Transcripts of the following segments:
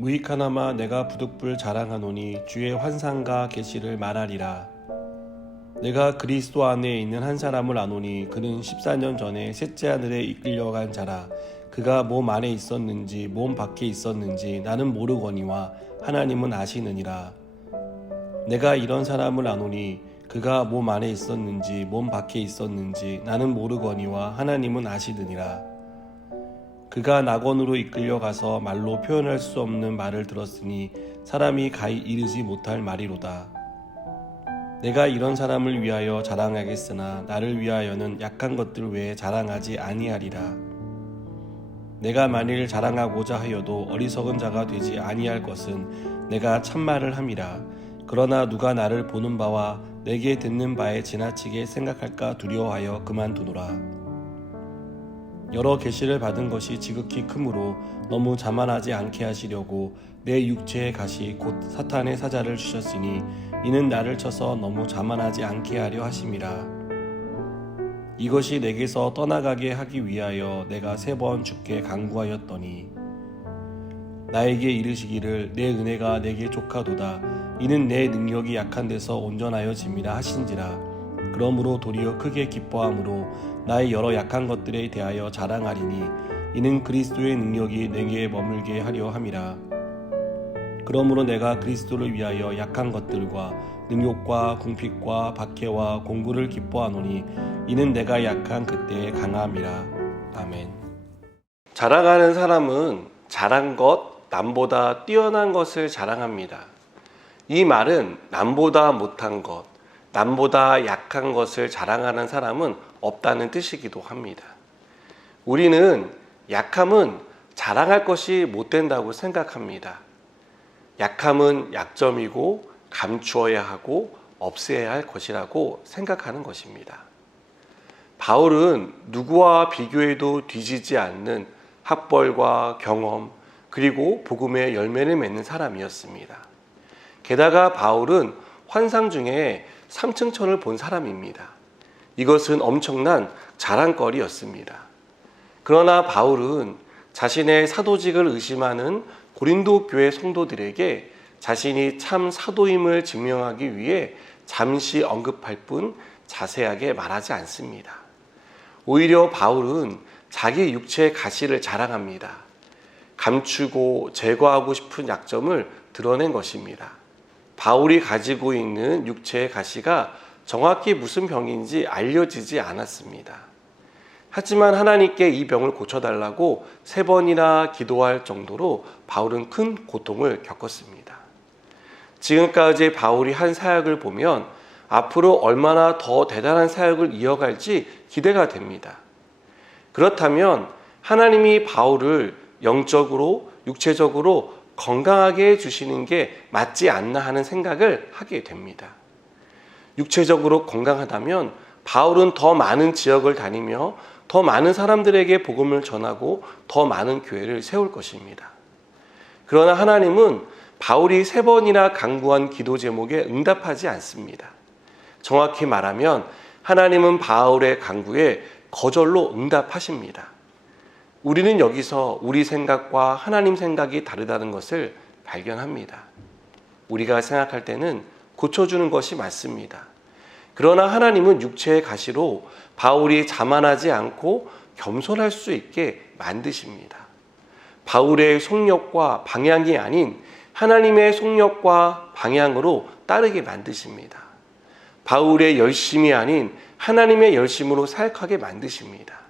무익하나마 내가 부득불 자랑하노니 주의 환상과 계시를 말하리라. 내가 그리스도 안에 있는 한 사람을 아노니 그는 14년 전에 셋째 하늘에 이끌려간 자라. 그가 몸 안에 있었는지 몸 밖에 있었는지 나는 모르거니와 하나님은 아시느니라. 내가 이런 사람을 아노니 그가 몸 안에 있었는지 몸 밖에 있었는지 나는 모르거니와 하나님은 아시느니라. 그가 낙원으로 이끌려가서 말로 표현할 수 없는 말을 들었으니 사람이 가히 이르지 못할 말이로다. 내가 이런 사람을 위하여 자랑하겠으나 나를 위하여는 약한 것들 외에 자랑하지 아니하리라. 내가 만일 자랑하고자 하여도 어리석은 자가 되지 아니할 것은 내가 참말을 함이라. 그러나 누가 나를 보는 바와 내게 듣는 바에 지나치게 생각할까 두려워하여 그만두노라. 여러 계시를 받은 것이 지극히 크므로 너무 자만하지 않게 하시려고 내 육체의 가시 곧 사탄의 사자를 주셨으니 이는 나를 쳐서 너무 자만하지 않게 하려 하심이라. 이것이 내게서 떠나가게 하기 위하여 내가 3번 주께 간구하였더니 나에게 이르시기를 내 은혜가 내게 족하도다. 이는 내 능력이 약한 데서 온전하여짐이라 하신지라. 그러므로 도리어 크게 기뻐함으로 나의 여러 약한 것들에 대하여 자랑하리니 이는 그리스도의 능력이 내게 머물게 하려 함이라. 그러므로 내가 그리스도를 위하여 약한 것들과 능욕과 궁핍과 박해와 공부를 기뻐하노니 이는 내가 약한 그때의 강함이라. 아멘. 자랑하는 사람은 잘한 것, 남보다 뛰어난 것을 자랑합니다. 이 말은 남보다 못한 것, 남보다 약한 것을 자랑하는 사람은 없다는 뜻이기도 합니다. 우리는 약함은 자랑할 것이 못 된다고 생각합니다. 약함은 약점이고 감추어야 하고 없애야 할 것이라고 생각하는 것입니다. 바울은 누구와 비교해도 뒤지지 않는 학벌과 경험 그리고 복음의 열매를 맺는 사람이었습니다. 게다가 바울은 환상 중에 3층 천을 본 사람입니다. 이것은 엄청난 자랑거리였습니다. 그러나 바울은 자신의 사도직을 의심하는 고린도 교회 성도들에게 자신이 참 사도임을 증명하기 위해 잠시 언급할 뿐 자세하게 말하지 않습니다. 오히려 바울은 자기 육체의 가시를 자랑합니다. 감추고 제거하고 싶은 약점을 드러낸 것입니다. 바울이 가지고 있는 육체의 가시가 정확히 무슨 병인지 알려지지 않았습니다. 하지만 하나님께 이 병을 고쳐달라고 3번이나 기도할 정도로 바울은 큰 고통을 겪었습니다. 지금까지 바울이 한 사역을 보면 앞으로 얼마나 더 대단한 사역을 이어갈지 기대가 됩니다. 그렇다면 하나님이 바울을 영적으로, 육체적으로 건강하게 해주시는 게 맞지 않나 하는 생각을 하게 됩니다. 육체적으로 건강하다면 바울은 더 많은 지역을 다니며 더 많은 사람들에게 복음을 전하고 더 많은 교회를 세울 것입니다. 그러나 하나님은 바울이 3번이나 간구한 기도 제목에 응답하지 않습니다. 정확히 말하면 하나님은 바울의 간구에 거절로 응답하십니다. 우리는 여기서 우리 생각과 하나님 생각이 다르다는 것을 발견합니다. 우리가 생각할 때는 고쳐주는 것이 맞습니다. 그러나 하나님은 육체의 가시로 바울이 자만하지 않고 겸손할 수 있게 만드십니다. 바울의 속력과 방향이 아닌 하나님의 속력과 방향으로 따르게 만드십니다. 바울의 열심이 아닌 하나님의 열심으로 사역하게 만드십니다.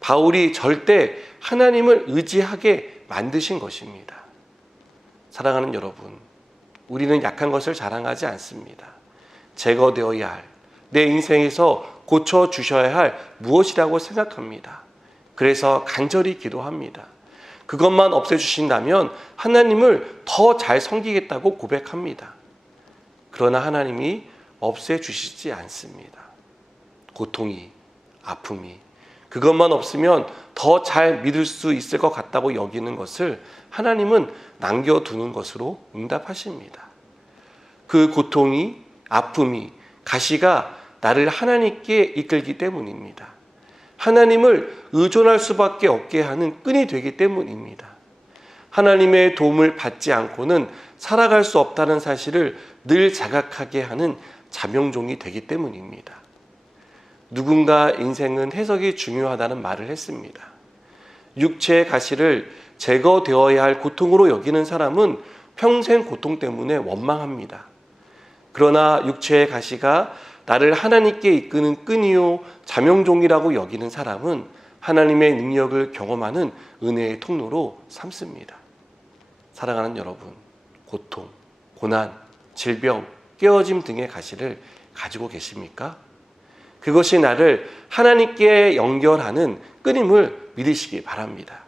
바울이 절대 하나님을 의지하게 만드신 것입니다. 사랑하는 여러분, 우리는 약한 것을 자랑하지 않습니다. 제거되어야 할, 내 인생에서 고쳐주셔야 할 무엇이라고 생각합니다. 그래서 간절히 기도합니다. 그것만 없애주신다면 하나님을 더 잘 섬기겠다고 고백합니다. 그러나 하나님이 없애주시지 않습니다. 고통이, 아픔이, 그것만 없으면 더 잘 믿을 수 있을 것 같다고 여기는 것을 하나님은 남겨두는 것으로 응답하십니다. 그 고통이, 아픔이, 가시가 나를 하나님께 이끌기 때문입니다. 하나님을 의존할 수밖에 없게 하는 끈이 되기 때문입니다. 하나님의 도움을 받지 않고는 살아갈 수 없다는 사실을 늘 자각하게 하는 자명종이 되기 때문입니다. 누군가 인생은 해석이 중요하다는 말을 했습니다. 육체의 가시를 제거되어야 할 고통으로 여기는 사람은 평생 고통 때문에 원망합니다. 그러나 육체의 가시가 나를 하나님께 이끄는 끈이요 자명종이라고 여기는 사람은 하나님의 능력을 경험하는 은혜의 통로로 삼습니다. 사랑하는 여러분, 고통, 고난, 질병, 깨어짐 등의 가시를 가지고 계십니까? 그것이 나를 하나님께 연결하는 끈임을 믿으시기 바랍니다.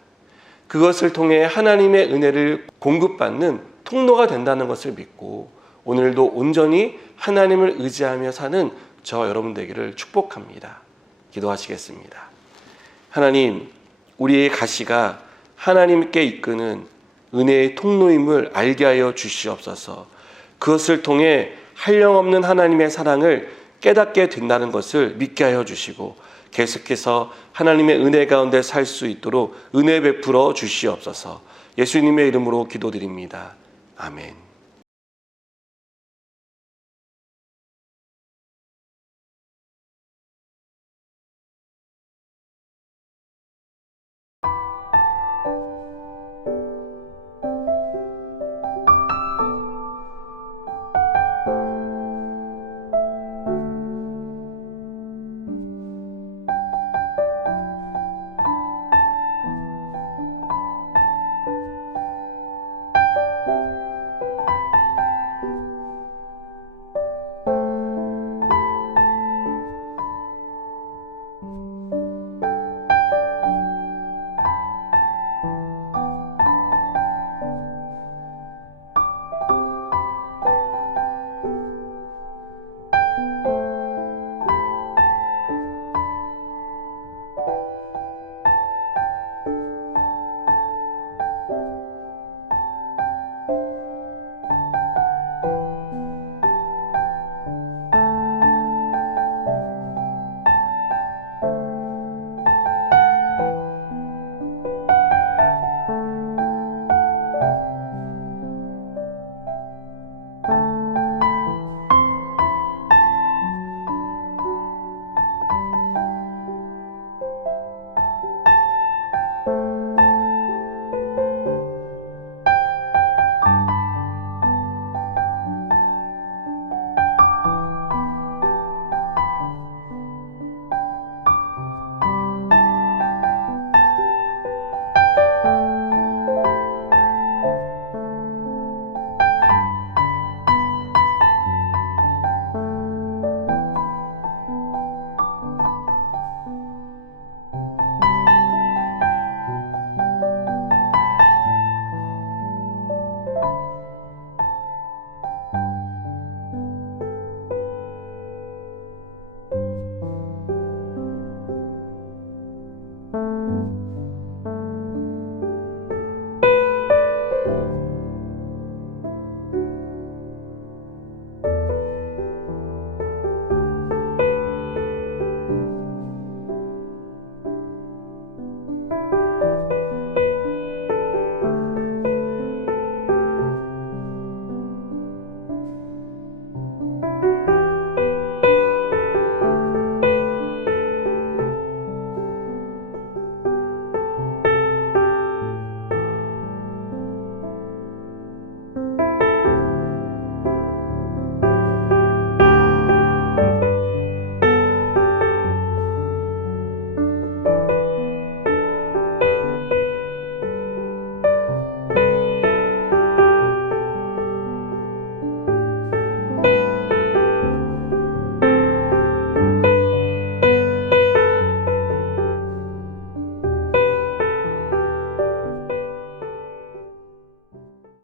그것을 통해 하나님의 은혜를 공급받는 통로가 된다는 것을 믿고 오늘도 온전히 하나님을 의지하며 사는 저 여러분 되기를 축복합니다. 기도하시겠습니다. 하나님, 우리의 가시가 하나님께 이끄는 은혜의 통로임을 알게 하여 주시옵소서. 그것을 통해 한량없는 하나님의 사랑을 깨닫게 된다는 것을 믿게 하여 주시고 계속해서 하나님의 은혜 가운데 살 수 있도록 은혜 베풀어 주시옵소서. 예수님의 이름으로 기도드립니다. 아멘.